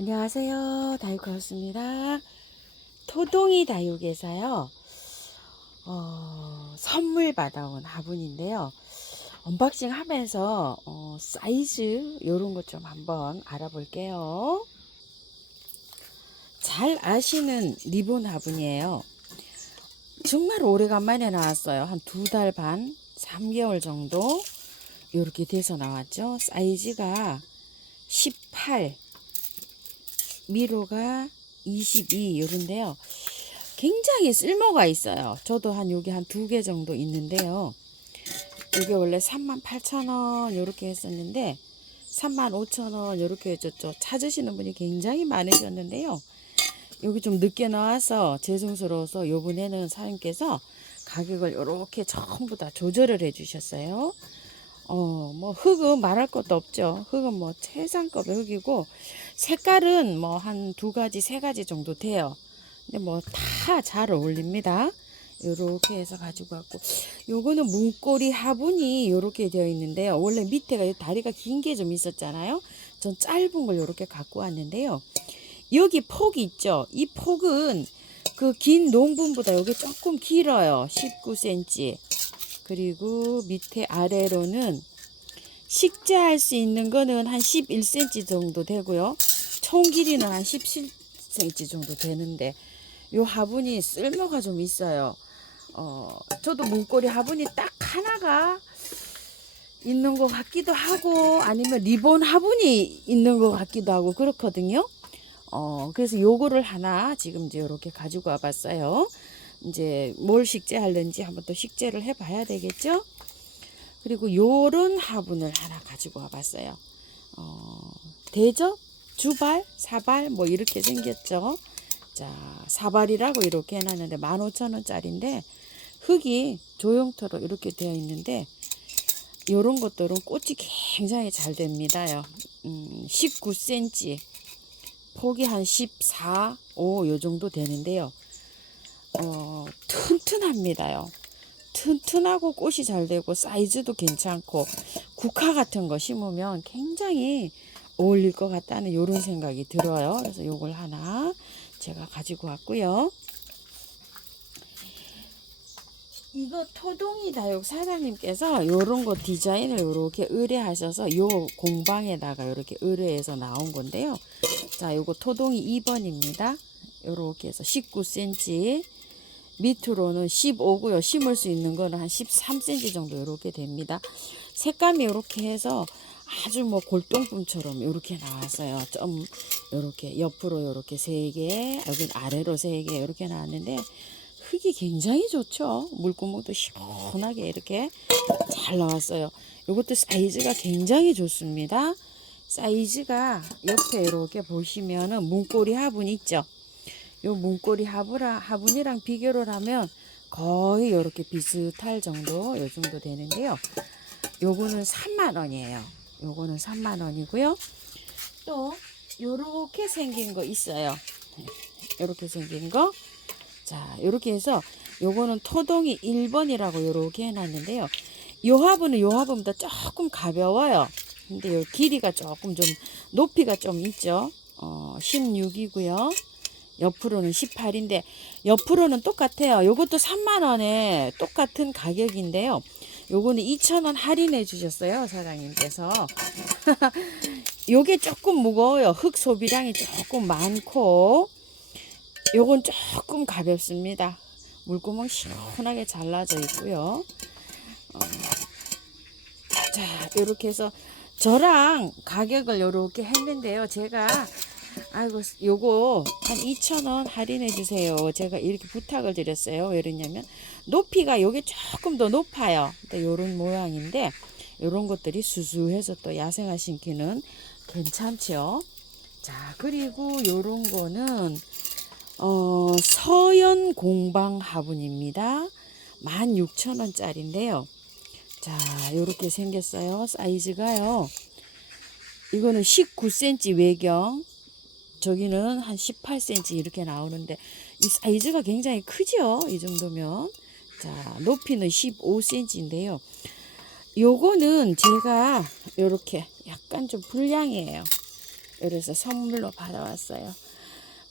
안녕하세요. 다육하우스입니다. 토동이 다육에서요. 선물 받아온 화분인데요. 언박싱 하면서 사이즈 요런 것 좀 한번 알아볼게요. 잘 아시는 리본 화분이에요. 정말 오래간만에 나왔어요. 한 2달 반, 3개월 정도 이렇게 돼서 나왔죠. 사이즈가 18, 미로가 22 이런데요. 굉장히 쓸모가 있어요. 저도 여기 한 2개 정도 있는데요. 이게 원래 38,000원 이렇게 했었는데 35,000원 이렇게 해줬죠. 찾으시는 분이 굉장히 많으셨는데요. 여기 좀 늦게 나와서 죄송스러워서 요번에는 사장님께서 가격을 이렇게 전부 다 조절을 해 주셨어요. 뭐 흙은 말할 것도 없죠. 흙은 뭐 최상급의 흙이고 색깔은 뭐 한 2가지 3가지 정도 돼요. 근데 뭐 다 잘 어울립니다. 요렇게 해서 가지고 왔고, 요거는 문고리 화분이 요렇게 되어 있는데요. 원래 밑에가 다리가 긴 게 좀 있었잖아요. 전 짧은 걸 요렇게 갖고 왔는데요. 여기 폭이 있죠. 이 폭은 그 긴 농분보다 여기 조금 길어요. 19cm. 그리고 밑에 아래로는 식재할 수 있는 거는 한 11cm 정도 되고요. 총 길이는 한 17cm 정도 되는데 요 화분이 쓸모가 좀 있어요. 저도 문고리 화분이 딱 하나가 있는 것 같기도 하고 아니면 리본 화분이 있는 것 같기도 하고 그렇거든요. 그래서 요거를 하나 지금 이제 이렇게 가지고 와봤어요. 이제 뭘 식재하려는지 한번 또 식재를 해봐야 되겠죠. 그리고 요런 화분을 하나 가지고 와봤어요. 대접, 주발, 사발 뭐 이렇게 생겼죠. 자, 사발이라고 이렇게 해놨는데 15,000원짜리인데 흙이 조형토로 이렇게 되어 있는데 요런 것들은 꽃이 굉장히 잘 됩니다요. 19cm 폭이 한 14, 5 요 정도 되는데요. 튼튼합니다요. 튼튼하고 꽃이 잘 되고 사이즈도 괜찮고 국화 같은 거 심으면 굉장히 어울릴 것 같다는 이런 생각이 들어요. 그래서 요걸 하나 제가 가지고 왔고요. 이거 토동이 다육 사장님께서 요런 거 디자인을 요렇게 의뢰하셔서 요 공방에다가 요렇게 의뢰해서 나온 건데요. 자, 요거 토동이 2번입니다. 요렇게 해서 19cm 밑으로는 15고요. 심을 수 있는 거는 한 13cm 정도 이렇게 됩니다. 색감이 이렇게 해서 아주 뭐 골동품처럼 이렇게 나왔어요. 좀 이렇게 옆으로 이렇게 3개, 여기 아래로 3개 이렇게 나왔는데 흙이 굉장히 좋죠. 물구멍도 시원하게 이렇게 잘 나왔어요. 이것도 사이즈가 굉장히 좋습니다. 사이즈가 옆에 이렇게 보시면은 문고리 화분 있죠. 요 문고리 화분이랑 비교를 하면 거의 이렇게 비슷할 정도 요 정도 되는데요. 요거는 3만원이에요. 요거는 3만원이고요. 또 요렇게 생긴 거 있어요. 요렇게 생긴 거. 자, 요렇게 해서 요거는 토동이 1번이라고 요렇게 해놨는데요. 요 화분은 요 화분보다 조금 가벼워요. 근데 요 길이가 조금 좀 높이가 좀 있죠. 16이고요. 옆으로는 18인데 옆으로는 똑같아요. 요것도 3만원에 똑같은 가격인데요. 요거는 2,000원 할인해 주셨어요. 사장님께서. 요게 조금 무거워요. 흙 소비량이 조금 많고 요건 조금 가볍습니다. 물구멍 시원하게 잘라져 있고요. 자, 요렇게 해서 저랑 가격을 요렇게 했는데요. 제가 아이고 요거 한 2,000원 할인해 주세요. 제가 이렇게 부탁을 드렸어요. 왜 그러냐면 높이가 요게 조금 더 높아요. 요런 모양인데 요런 것들이 수수해서 또 야생화 심기는 괜찮죠. 자, 그리고 요런 거는 서연 공방 화분입니다. 16,000원짜리인데요. 자, 요렇게 생겼어요. 사이즈가요. 이거는 19cm 외경, 저기는 한 18cm 이렇게 나오는데 이 사이즈가 굉장히 크죠. 이 정도면. 자, 높이는 15cm인데요. 요거는 제가 요렇게 약간 좀 불량이에요. 그래서 선물로 받아왔어요.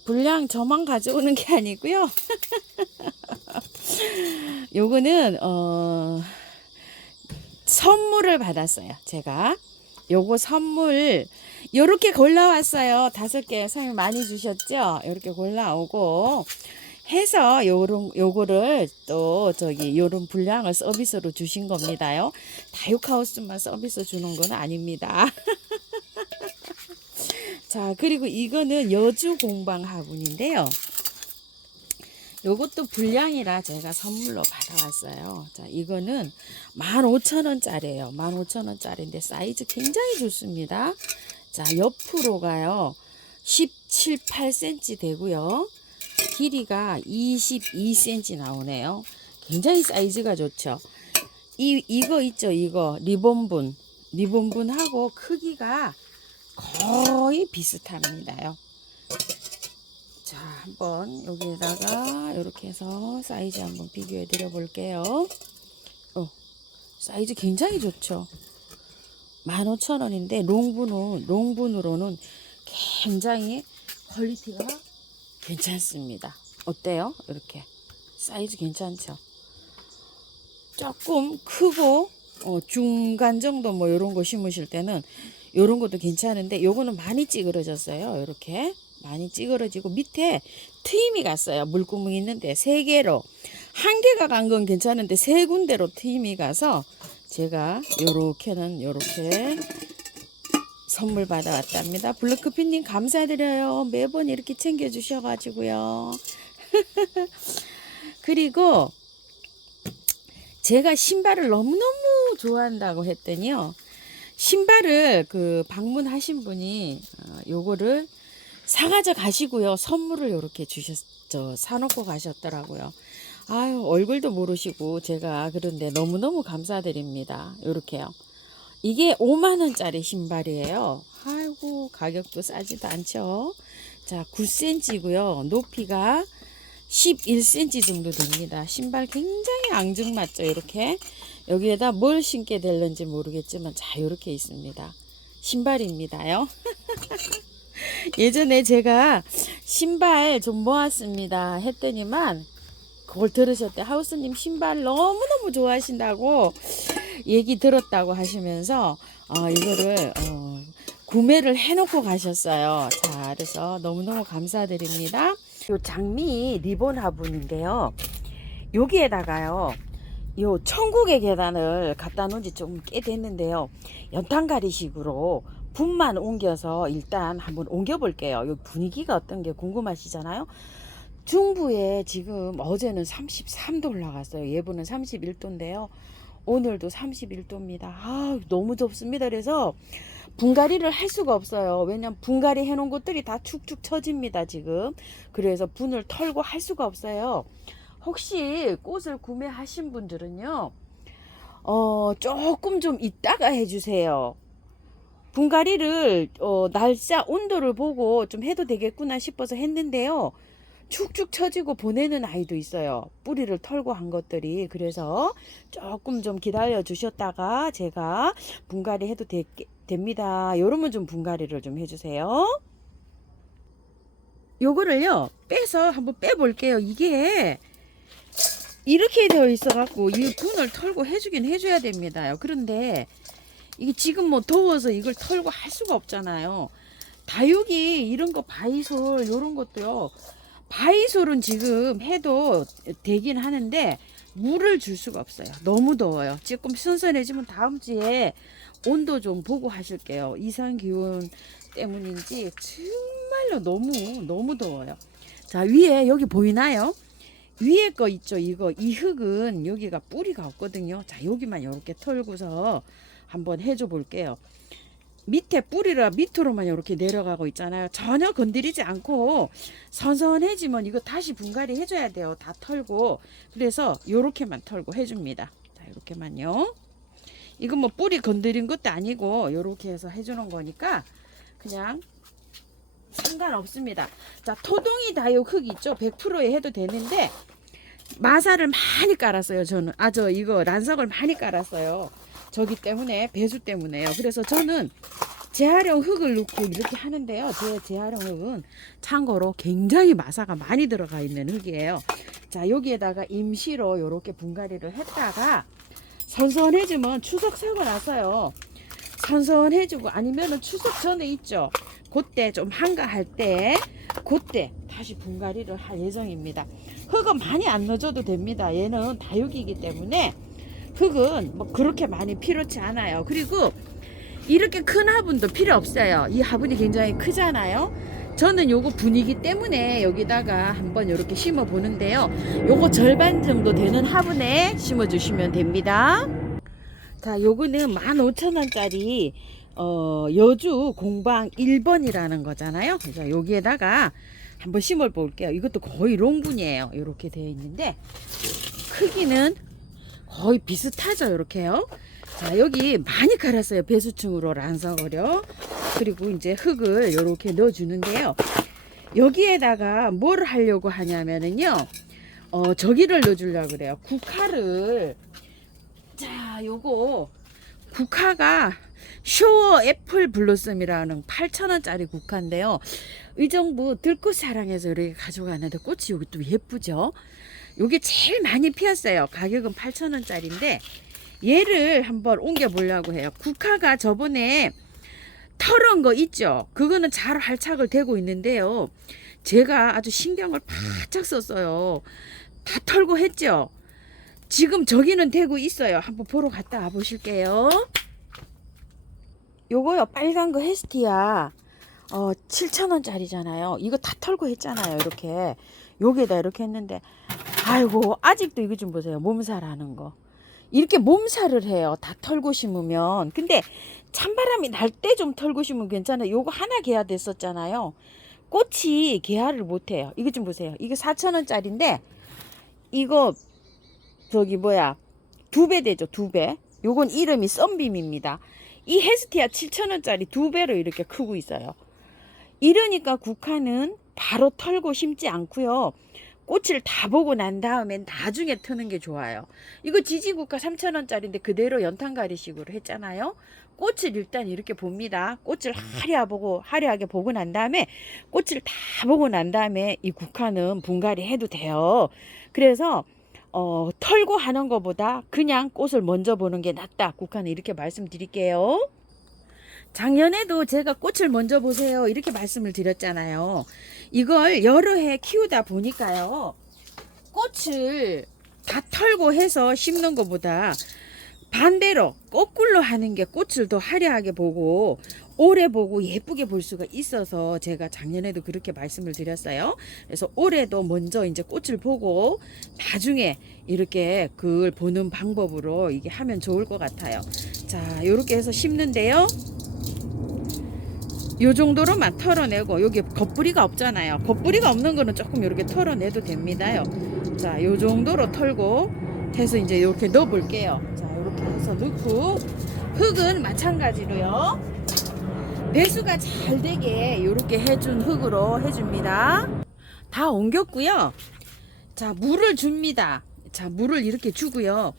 분량 저만 가져오는 게 아니고요. 요거는 선물을 받았어요. 제가 요거 선물 요렇게 골라왔어요. 5개 선생님 많이 주셨죠? 요렇게 골라오고 해서 요거를 또 요런 분량을 서비스로 주신 겁니다요. 다육하우스만 서비스 주는 건 아닙니다. 자, 그리고 이거는 여주 공방 화분인데요. 요것도 불량이라 제가 선물로 받아왔어요. 자, 이거는 15,000원짜리예요. 15,000원짜리인데 사이즈 굉장히 좋습니다. 자, 옆으로가요. 17, 8cm 되고요. 길이가 22cm 나오네요. 굉장히 사이즈가 좋죠. 이거 있죠, 이거 리본분하고 크기가 거의 비슷합니다요. 자, 한번 여기에다가 이렇게 해서 사이즈 한번 비교해 드려 볼게요. 사이즈 굉장히 좋죠. 15,000원인데 롱분으로는 굉장히 퀄리티가 괜찮습니다. 어때요? 이렇게 사이즈 괜찮죠? 조금 크고 중간 정도 뭐 이런 거 심으실 때는 이런 것도 괜찮은데 요거는 많이 찌그러졌어요. 이렇게 많이 찌그러지고 밑에 트임이 갔어요. 물구멍이 있는데 3개로 1개가 간 건 괜찮은데 3군데로 트임이 가서 제가 요렇게 선물 받아왔답니다. 블루크피님 감사드려요. 매번 이렇게 챙겨주셔가지고요. 그리고 제가 신발을 너무너무 좋아한다고 했더니요. 신발을 방문하신 분이 요거를 사가져 가시고요. 선물을 요렇게 사놓고 가셨더라고요. 아유, 얼굴도 모르시고 제가 그런데 너무너무 감사드립니다. 요렇게요. 이게 5만원짜리 신발이에요. 아이고, 가격도 싸지도 않죠. 자, 9cm고요. 높이가 11cm 정도 됩니다. 신발 굉장히 앙증맞죠. 이렇게 여기에다 뭘 신게 될는지 모르겠지만 자, 이렇게 있습니다. 신발입니다요. 예전에 제가 신발 좀 모았습니다 했더니만 그걸 들으셨대. 하우스님 신발 너무너무 좋아하신다고 얘기 들었다고 하시면서 이거를 구매를 해놓고 가셨어요. 자, 그래서 너무너무 감사드립니다. 요 장미 리본 화분인데요. 여기에다가요. 요 천국의 계단을 갖다 놓은 지 좀 꽤 됐는데요. 연탄가리식으로 분만 옮겨서 일단 한번 옮겨 볼게요. 요 분위기가 어떤 게 궁금하시잖아요. 중부에 지금 어제는 33도 올라갔어요. 예보는 31도인데요. 오늘도 31도입니다. 아, 너무 덥습니다. 그래서 분갈이를 할 수가 없어요. 왜냐면 분갈이 해놓은 것들이 다 축축 처집니다. 지금. 그래서 분을 털고 할 수가 없어요. 혹시 꽃을 구매하신 분들은요. 조금 좀 이따가 해주세요. 분갈이를 날짜 온도를 보고 좀 해도 되겠구나 싶어서 했는데요. 축축 처지고 보내는 아이도 있어요. 뿌리를 털고 한 것들이. 그래서 조금 좀 기다려 주셨다가 제가 분갈이 해도 됩니다. 요러면 좀 분갈이를 좀 해주세요. 요거를요 빼서 한번 빼볼게요. 이게 이렇게 되어 있어 갖고 이 분을 털고 해주긴 해줘야 됩니다. 그런데 이게 지금 뭐 더워서 이걸 털고 할 수가 없잖아요. 다육이 이런 거 바이솔 요런 것도요. 바이솔은 지금 해도 되긴 하는데 물을 줄 수가 없어요. 너무 더워요. 조금 선선해지면 다음 주에 온도 좀 보고 하실게요. 이상 기온 때문인지 정말로 너무 더워요. 자, 위에 여기 보이나요? 위에 거 있죠. 이 흙은 여기가 뿌리가 없거든요. 자, 여기만 이렇게 털고서 한번 해줘 볼게요. 밑에 뿌리가 밑으로만 이렇게 내려가고 있잖아요. 전혀 건드리지 않고 선선해지면 이거 다시 분갈이 해줘야 돼요. 다 털고. 그래서 요렇게만 털고 해줍니다. 자, 이렇게만요. 이건 뭐 뿌리 건드린 것도 아니고 요렇게 해서 해주는 거니까 그냥 상관없습니다. 자, 토동이 다육 흙 있죠. 100%에 해도 되는데 마사를 많이 깔았어요. 저는 이거 란석을 많이 깔았어요. 저기 때문에 배수 때문에요. 그래서 저는 재활용 흙을 넣고 이렇게 하는데요. 재활용 흙은 참고로 굉장히 마사가 많이 들어가 있는 흙이에요. 자, 여기에다가 임시로 이렇게 분갈이를 했다가 선선해지면 추석 사고 나서요. 선선해지고 아니면은 추석 전에 있죠. 그때 좀 한가할 때 그때 다시 분갈이를 할 예정입니다. 흙은 많이 안 넣어줘도 됩니다. 얘는 다육이기 때문에 흙은 뭐 그렇게 많이 필요치 않아요. 그리고 이렇게 큰 화분도 필요 없어요. 이 화분이 굉장히 크잖아요. 저는 요거 분위기 때문에 여기다가 한번 이렇게 심어 보는데요. 요거 절반 정도 되는 화분에 심어 주시면 됩니다. 자, 요거는 15,000원짜리 여주 공방 1번이라는 거잖아요. 그래서 여기에다가 한번 심어 볼게요. 이것도 거의 롱분이에요. 이렇게 되어 있는데 크기는 거의 비슷하죠. 이렇게요. 자, 여기 많이 갈았어요. 배수층으로 란석어려. 그리고 이제 흙을 이렇게 넣어 주는데요. 여기에다가 뭘 하려고 하냐면은요. 저기를 넣어 주려고 그래요. 국화를. 자, 요거 국화가 쇼어 애플 블로썸이라는 8,000원짜리 국화인데요. 의정부 들꽃 사랑해서 이렇게 가져가는데 꽃이 여기 또 예쁘죠. 요게 제일 많이 피었어요. 가격은 8,000원짜리인데 얘를 한번 옮겨 보려고 해요. 국화가 저번에 털은 거 있죠. 그거는 잘 활착을 되고 있는데요. 제가 아주 신경을 바짝 썼어요. 다 털고 했죠. 지금 저기는 되고 있어요. 한번 보러 갔다 와 보실게요. 요거요, 빨간 거 헤스티아 7,000원짜리잖아요. 이거 다 털고 했잖아요. 이렇게 여기에다 이렇게 했는데 아이고 아직도 이거 좀 보세요. 몸살하는 거. 이렇게 몸살을 해요. 다 털고 심으면. 근데 찬바람이 날 때 좀 털고 심으면 괜찮아요. 요거 하나 개화 됐었잖아요. 꽃이 개화를 못해요. 이거 좀 보세요. 이거 4,000원짜리인데 이거 저기 뭐야 2배 되죠. 2배. 요건 이름이 썬빔입니다. 이 헤스티아 7,000원짜리 2배로 이렇게 크고 있어요. 이러니까 국화는 바로 털고 심지 않고요. 꽃을 다 보고 난 다음에 나중에 트는 게 좋아요. 이거 지지국화 3,000원짜리인데 그대로 연탄가리식으로 했잖아요. 꽃을 일단 이렇게 봅니다. 꽃을 화려하게 보고 난 다음에 꽃을 다 보고 난 다음에 이 국화는 분갈이 해도 돼요. 그래서 털고 하는 것보다 그냥 꽃을 먼저 보는 게 낫다. 국화는 이렇게 말씀드릴게요. 작년에도 제가 꽃을 먼저 보세요 이렇게 말씀을 드렸잖아요. 이걸 여러 해 키우다 보니까요. 꽃을 다 털고 해서 심는 것보다 반대로 거꾸로 하는 게 꽃을 더 화려하게 보고 오래 보고 예쁘게 볼 수가 있어서 제가 작년에도 그렇게 말씀을 드렸어요. 그래서 올해도 먼저 이제 꽃을 보고 나중에 이렇게 그걸 보는 방법으로 이게 하면 좋을 것 같아요. 자, 이렇게 해서 심는데요. 요 정도로만 털어내고 여기 겉뿌리가 없잖아요. 겉뿌리가 없는 거는 조금 이렇게 털어내도 됩니다요. 자, 요 정도로 털고 해서 이제 이렇게 넣어 볼게요. 자, 이렇게 해서 넣고 흙은 마찬가지로요. 배수가 잘 되게 이렇게 해준 흙으로 해줍니다. 다 옮겼고요. 자, 물을 줍니다. 자, 물을 이렇게 주고요.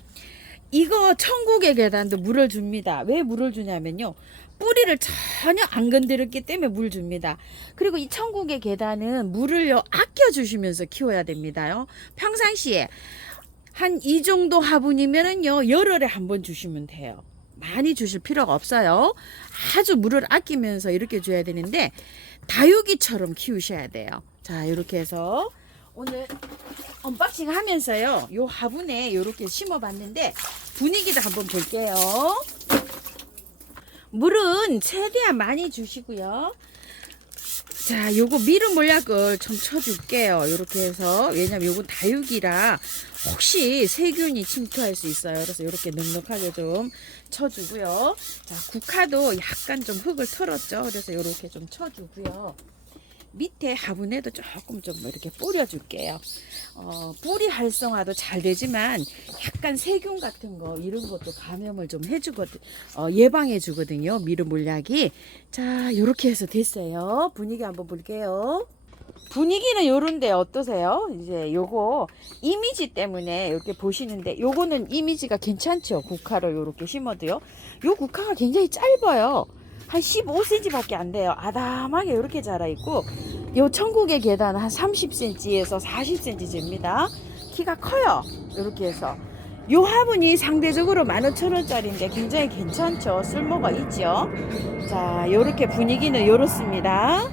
이거 천국의 계단도 물을 줍니다. 왜 물을 주냐면요. 뿌리를 전혀 안 건드렸기 때문에 물 줍니다. 그리고 이 천국의 계단은 물을요 아껴 주시면서 키워야 됩니다요. 평상시에 한 이 정도 화분이면은요 열흘에 한 번 주시면 돼요. 많이 주실 필요가 없어요. 아주 물을 아끼면서 이렇게 줘야 되는데 다육이처럼 키우셔야 돼요. 자, 이렇게 해서 오늘 언박싱 하면서요 요 화분에 이렇게 심어 봤는데 분위기도 한번 볼게요. 물은 최대한 많이 주시고요. 자, 요거 미름 몰약을 좀 쳐줄게요. 이렇게 해서 왜냐면 요건 다육이라 혹시 세균이 침투할 수 있어요. 그래서 이렇게 넉넉하게 좀 쳐주고요. 자, 국화도 약간 좀 흙을 털었죠. 그래서 이렇게 좀 쳐주고요. 밑에 화분에도 조금 좀 이렇게 뿌려줄게요. 뿌리 활성화도 잘 되지만 약간 세균 같은 거 이런 것도 감염을 좀 해주거든, 예방해 주거든요. 미름 물약이. 자, 이렇게 해서 됐어요. 분위기 한번 볼게요. 분위기는 요런데 어떠세요? 이제 요거 이미지 때문에 이렇게 보시는데 요거는 이미지가 괜찮죠. 국화를 요렇게 심어도요. 요 국화가 굉장히 짧아요. 한 15cm 밖에 안 돼요. 아담하게 이렇게 자라있고, 요 천국의 계단 한 30cm에서 40cm 됩니다. 키가 커요. 이렇게 해서. 요 화분이 상대적으로 15,000원짜리인데 굉장히 괜찮죠. 쓸모가 있죠. 자, 요렇게 분위기는 요렇습니다.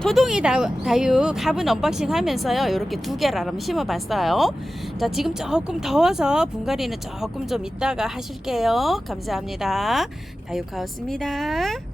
토동이 다육 화분 언박싱 하면서요, 요렇게 2개를 한번 심어봤어요. 자, 지금 조금 더워서 분갈이는 조금 좀 이따가 하실게요. 감사합니다. 다육하우스입니다.